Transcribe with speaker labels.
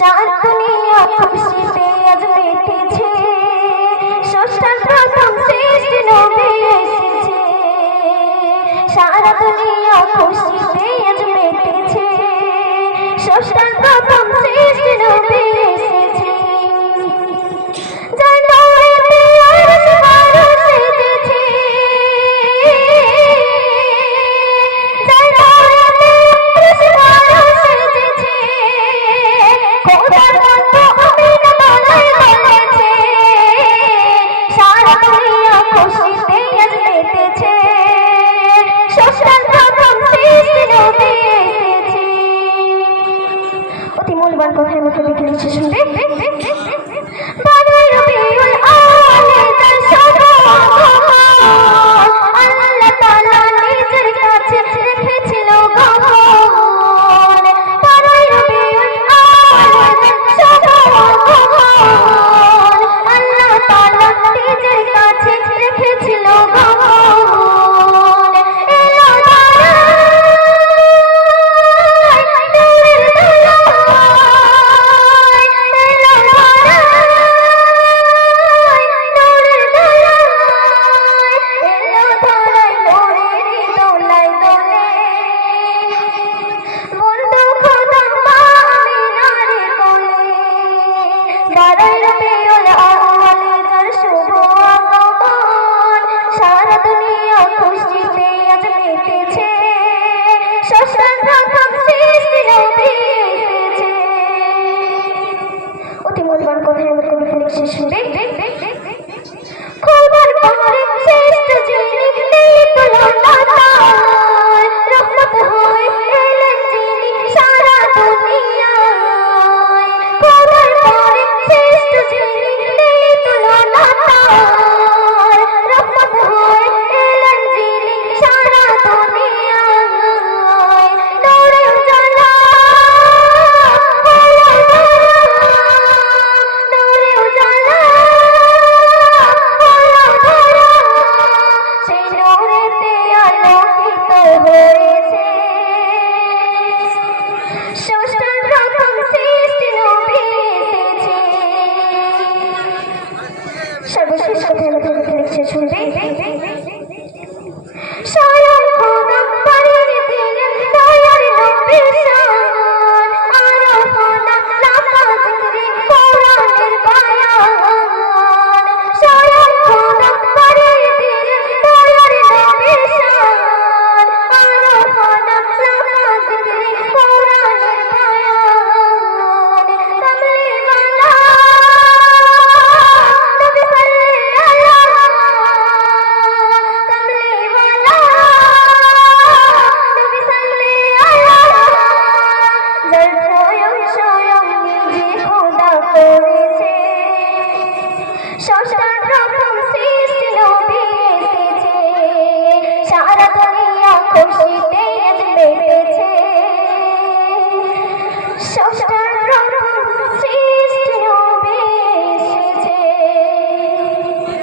Speaker 1: সারা দুনিয়া খুশিতে আজ মেটেছে। ষষ্ঠান প্রথম সৃষ্টি নবী এসেছে। সারা দুনিয়া খুশিতে আজ মেতেছে ষষ্ঠান এসেছে মুখে দেখে নিচ্ছে শুনবে অতি মূল্যবান কবি হেমন্ত কবি ফিনিক্সের সঙ্গে খুব ভালো সর্বশেষ কথা আমাদের শুনবে 小小